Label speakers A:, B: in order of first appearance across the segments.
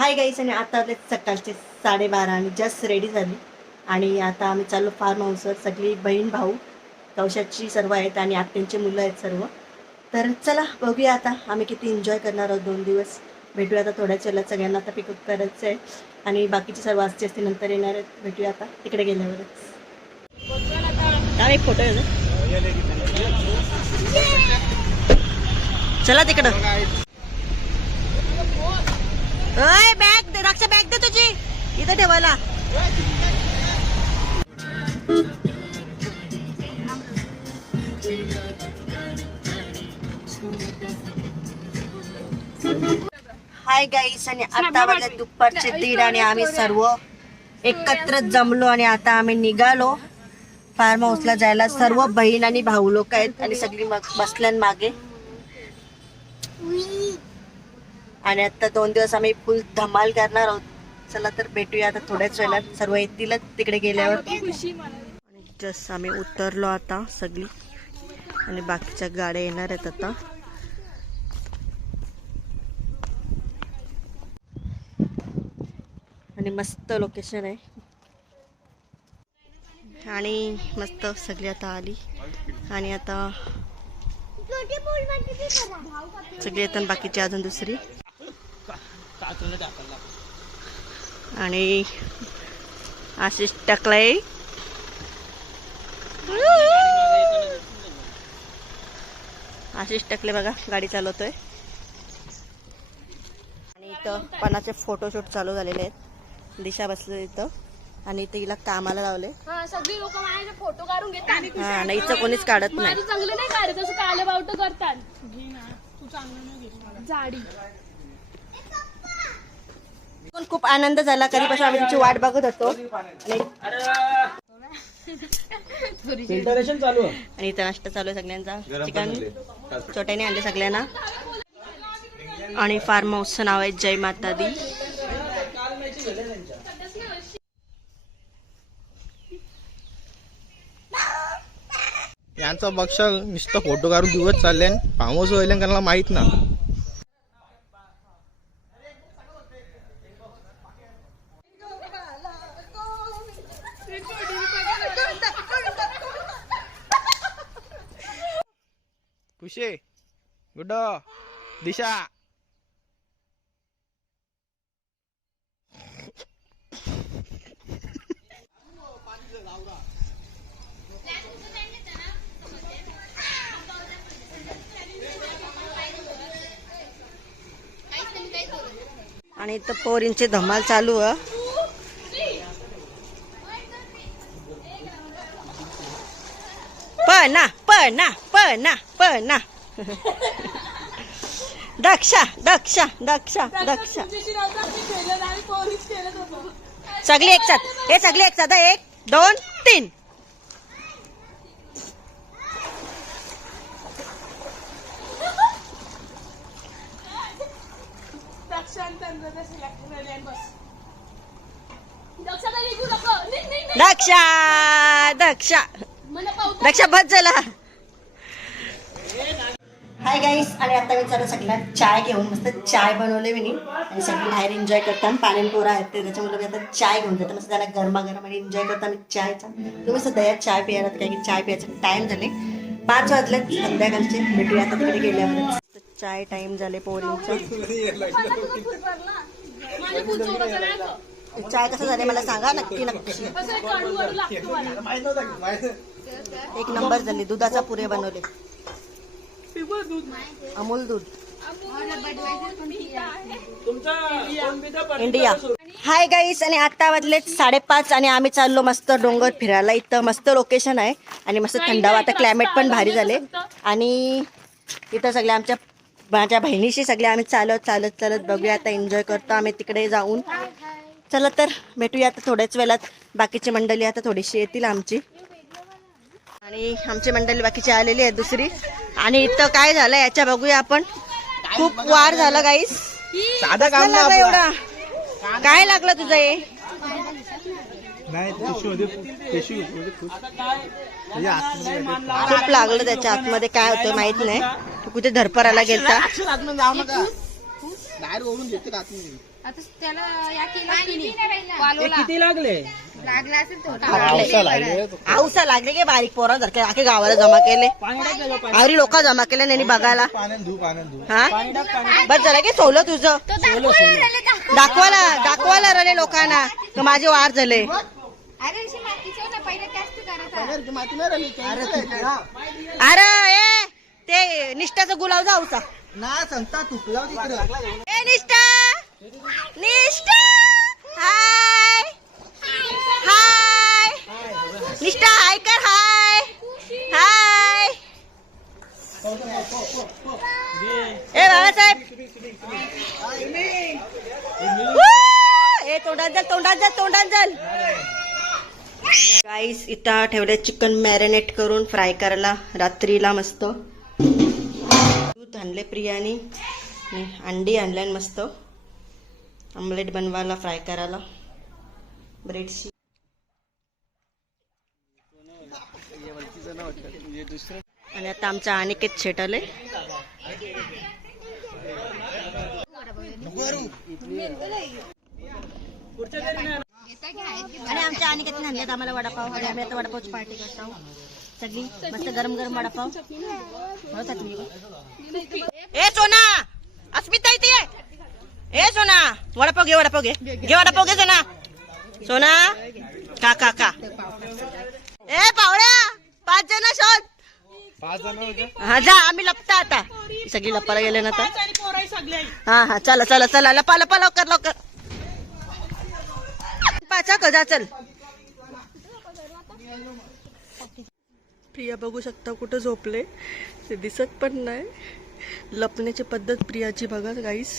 A: Hi guys आणि आता आले सकाळचे साडेबारा आणि जस्ट रेडी झाली. आणि आता आम्ही चाललो फार्म हाऊसवर सगळी बहीण भाऊ कौशाची सर्व आहेत आणि आत्यांची मुलं आहेत सर्व. तर चला बघूया आता आम्ही किती एन्जॉय करणार आहोत दोन दिवस. भेटूया आता थोड्याच वेळात सगळ्यांना आता पिकअप करायचं आहे. आणि बाकीचे सर्व असते असते नंतर येणार आहेत. भेटूया आता तिकडे गेल्यावरच. काय एक फोटो आहे चला तिकडं. अय बॅग दे रक्षा बॅग दे तुझी. इथं ठेवायला. हाय गाईस आणि आता वाजले दुपारचे दीड आणि आम्ही सर्व एकत्र जमलो आणि आता आम्ही निघालो. फार्म हाऊसला जायला सर्व बहीण आणि भाऊ लोक आहेत आणि सगळी बसल्यान मागे. आणि आता दोन दिवस आम्ही फुल धमाल करणार आहोत. चला तर भेटूया आता थोड्याच वेळात. सर्व येतीलच तिकडे गेल्यावर. आणि जस्ट आम्ही उतरलो आता सगळी. आणि बाकीच्या गाड्या येणार आहेत आता. आणि मस्त लोकेशन आहे. आणि मस्त सगळी आता आली. आणि आता सगळी येतात बाकीची अजून दुसरी. आणि आशिष टाकलाय. आशिष टाकले बघा गाडी चालवतोय. आणि इथं पणाचे फोटोशूट चालू झालेले आहेत. दिशा बसले इथं. आणि इथं हिला कामाला लावले.
B: हा सगळी लोक माझे फोटो काढून घेतात.
A: हा नाही इथं कोणीच काढत नाही.
B: चांगले नाही काढत असं बावट करतात. जाडी.
A: पण खूप आनंद झाला. कधीपासून आम्ही तुमची वाट बघत होतो. आणि इथं नाश्ता चालू आहे सगळ्यांचा. चिकन छोट्याने आणले सगळ्यांना. आणि फार्म हाऊसचं नाव आहे जय माता दी.
C: यांचा बक्षा नुसतं फोटो काढून दिवस चालले फार्म हाऊस व्हायला त्यांना माहीत ना. खुशे गुड. दिशा.
A: आणि इथं पोरींची धमाल चालू आहे पणा ना. पणा पणा दक्षा दक्षा दक्षा दक्षा. सगळे एक साथ हे सगळे एक साथ एक दोन तीन. दक्षा दक्षा दक्षा बस झाला. हाय गाईस आणि आता मी चला चाय घेऊन मस्त चाय बनवले मी. आणि सगळे बाहेर एन्जॉय करतात. पाणी पोरं आहेत ते त्याच्यामुळे मी आता चाय घेऊन जाते. मस्त त्याला गरमागरम आणि एन्जॉय करता मी चायचा. तुम्ही मस्त दयात चाय प्यायला काय की चाय प्यायचा टाइम झाले. पाच वाजलेत. संध्याकाळचे. भेटूया आता तिकडे गेल्यावर. चाय टाइम झाले पोरींचा. चाय कसं झाले मला सांगा? नक्की नक्की. एक नंबर झाले. दुधाचा पुरे बनवले. अमूल दूध. इंडिया. हाय गाईस आणि आता वाजले साडेपाच आणि आम्ही चाललो मस्त डोंगर फिरायला. इथं मस्त लोकेशन आहे आणि मस्त थंडावा आता क्लायमेट पण भारी झाले. आणि इथं सगळ्या आमच्या माझ्या बहिणीशी सगळे आम्ही चालत चालत चालत बघूया. आता एन्जॉय करतो आम्ही तिकडे जाऊन. चला तर भेटूया आता थोड्याच वेळात. बाकीची मंडळी आता थोडीशी येतील आमची. आणि आमची मंडळी बाकीची आलेली आहे दुसरी. आणि इथं काय झालं याच्या बघूया आपण. खूप वार झाला गाईस
C: साधा काम
A: लागला एवढा? काय लागलं तुझं हे?
C: नाही
A: खूप लागलं त्याच्या आतमध्ये काय होतं माहीत नाही. तू कुठे धरपराला गेलता?
D: आता त्याला या केला की.
C: किती लागले?
D: लागला असेल तो
C: पावसा लागले.
A: औसा लागले. की बारीक पोरा सारखे आखे गावाला जमा केले. आवरी लोक जमा केले त्यांनी बघायला.
C: पाण्यात धू पाण्यात धू.
A: हा? बस झालं की सोलं तुझं. दाखवायला दाखवायला रले लोकांना. का माझे वार झाले.
D: अरे अशी मातीची ना पहिले टेस्ट करायचा
A: अरे ए ते निष्ठाचा गुलाब जाऊचा
C: ना सांगता तुकला तिकडे.
A: ए निष्ठा! निष्ठा! हाय! हाय! निष्ठा हाय कर हाय! हाय! ए बाळासाहेब! ए तोंडात जाल तोंडात जाल तोंडात जाल! गाईस इथं ठेवले चिकन मॅरिनेट करून फ्राय करायला रात्रीला मस्त. दूध आणले प्रियानी. अंडी आणल्या मस्त. आमलेट बनवायला फ्राय करायला. ब्रेडशी. आणि आता आमचा अनिकेत छेटले आणि आमच्या अनिकेत आणल्यात. आम्हाला वडापाव आणि आम्ही आता वडापावची पार्टी करत. आहोत सगळी मस्त गरम गरम वडापाव. होता तुम्ही ए सोना! अस्मिता इथे ए सोना वडापाव घे वडापाव घे घे वडापाव घे सोना सोना का का का ए पावड्या पाच जण शोध
C: पाच जण
A: हा जा आम्ही लपता आता सगळी लपायला गेले ना आता हा हा चला चला चला लपा लपा लवकर लवकर पाचा कजा चल प्रिया बघू शकता कुठं झोपले. ते दिसत पण नाही. लपण्याची पद्धत प्रियाची बघा गाईस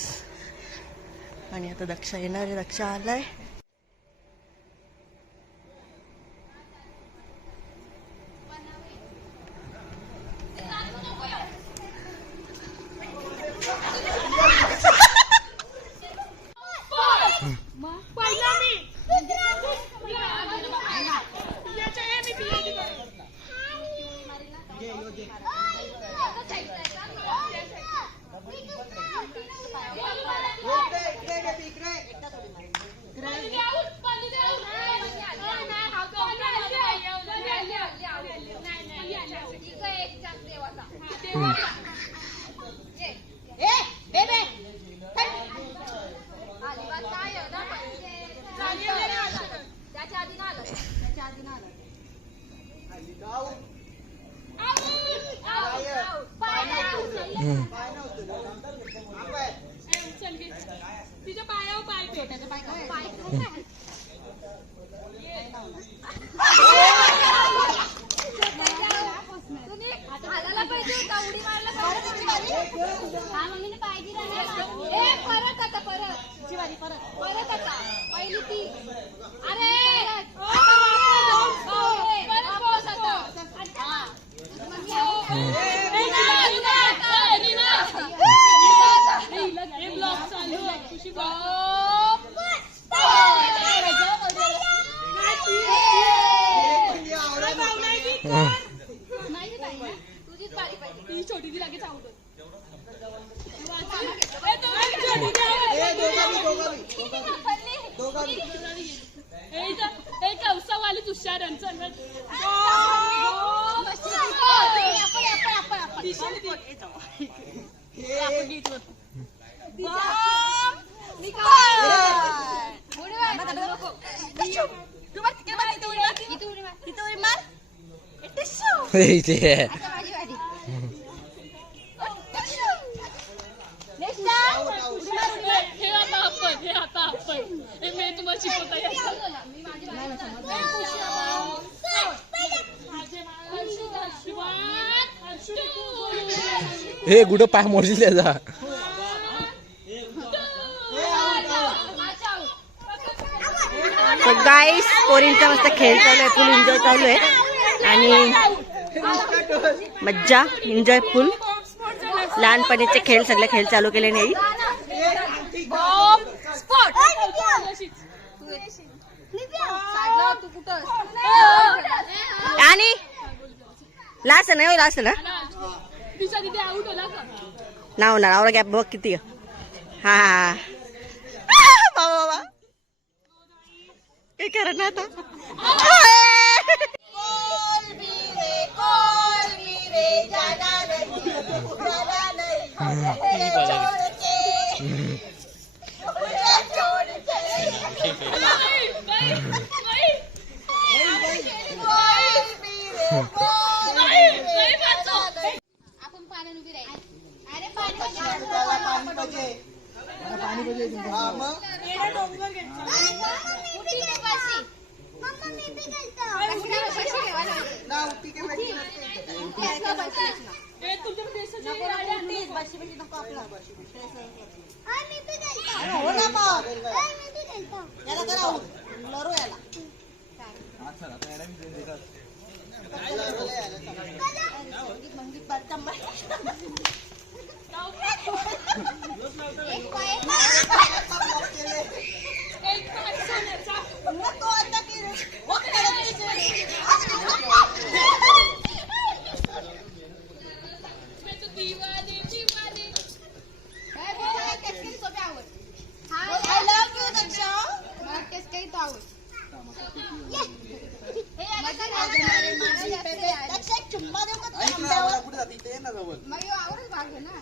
A: आणि आता दक्षा येणार आहे दक्षा आलाय.
D: त्याच्या ver. ती- मी
B: हे
C: गुड पाय मोडशील त्याचा
A: गाईस पोरींचा मस्त खेळ चालू आहे फुल एन्जॉय चालू आहे. आणि मज्जा एन्जॉय फुल लहानपणीचे खेळ सगळे खेळ चालू केले नाही. आणि Last na, last na. Bisa di dia out lah kan.
D: Orang kayak bawa kiti ya. Ha. Mm-hmm. उठी असलं पाशी.
A: हो ना मग याला करा आऊट. लरू याला
D: एक पाय काय बोलतोय? केसकरी सोबे आवड. हाय, मला केसकरी तो आवड. हे याला काय आवडणार? मला जास्त नाही आवडत. मग ह्यो आवडच भाग आहे ना.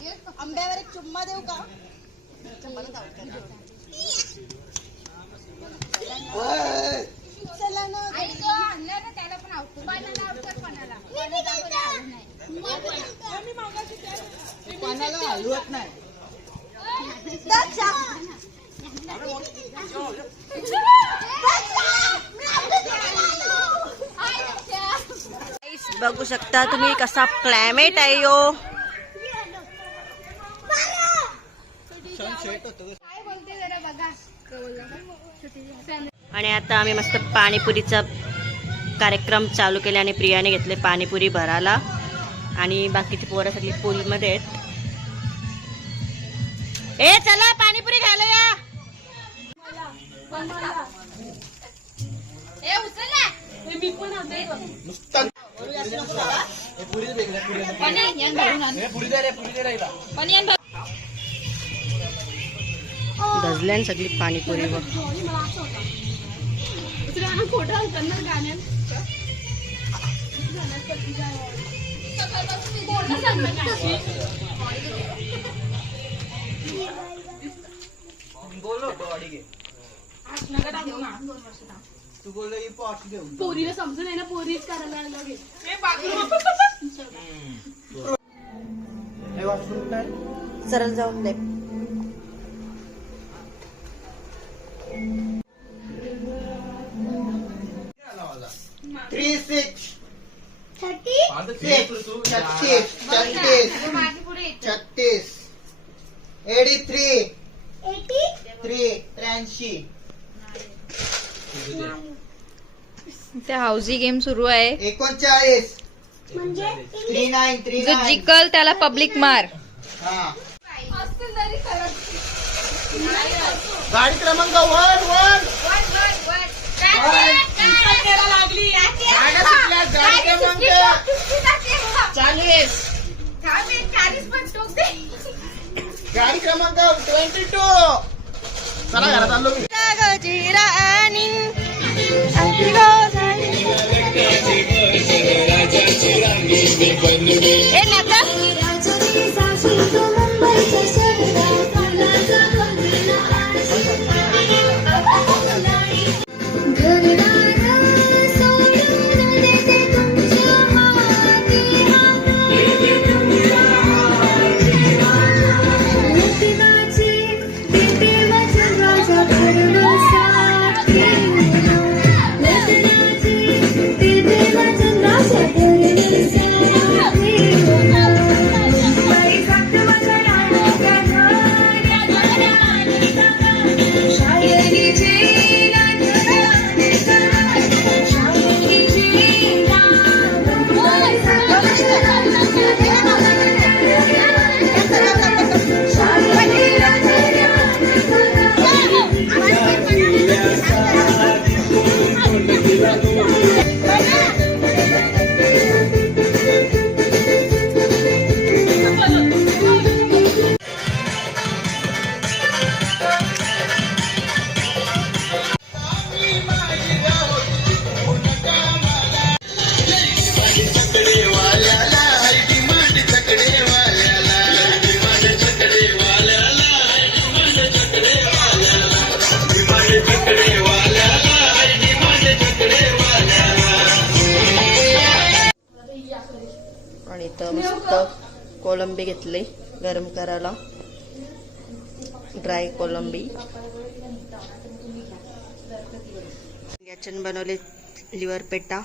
D: हेच फक्त.
A: आंब्यावर एक चुम्मा देऊ का चला ना
D: आई जो आणला ना त्याला पण आवडतो. कोणाला आवडतं, कोणाला. कोणाला कोणी आवडत नाही.
A: कोणाला हलवत नाही बघू शकता तुम्ही कसा क्लायमेट आहे यो
D: काय बोलते जरा बघा
A: आणि आता आम्ही मस्त पाणीपुरीचा कार्यक्रम चालू केले आणि प्रियाने घेतले पाणीपुरी भरायला. आणि बाकीची पोरं सगळी पूलमध्ये आहेत. ए चला पाणीपुरी खायला या.
D: ना.
A: धजल्यान सगळी पाणीपुरी व
B: पोरीला समजून आहे ना पोरीच करायला लागेल
A: सरळ जाऊन दे.
E: छत्तीस छत्तीस छत्तीस एटी थ्री थ्री त्र्याऐंशी.
F: त्या हाऊसी गेम सुरू आहे.
E: एकोणचाळीस. थ्री नाईन थ्री
F: जो जिकल त्याला पब्लिक मार.
E: हा. गाडी क्रमांक one one.
D: One one one तेरा
B: लागली.
E: गाड्या गाडी क्रमांक ट्वेंटी टू. चला घरात आलो मी. ए नाता.
A: कोलंबी घेतले गरम करायला. ड्राय कोलंबी. याच्यानं बनवले लिवर पेटा.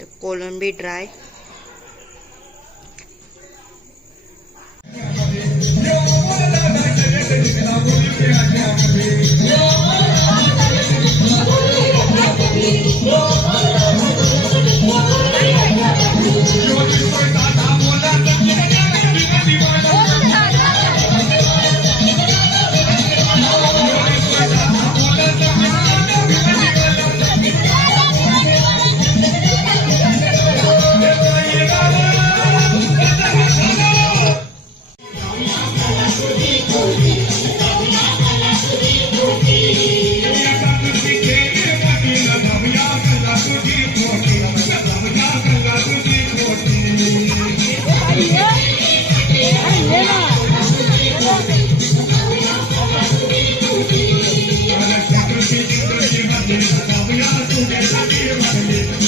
A: तर कोलंबी ड्राय
G: Thank you.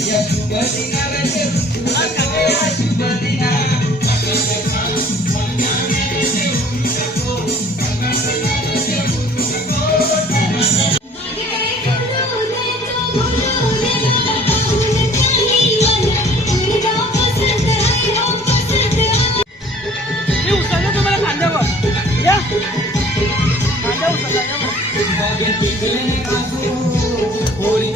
G: बागेत पिकून काजू होय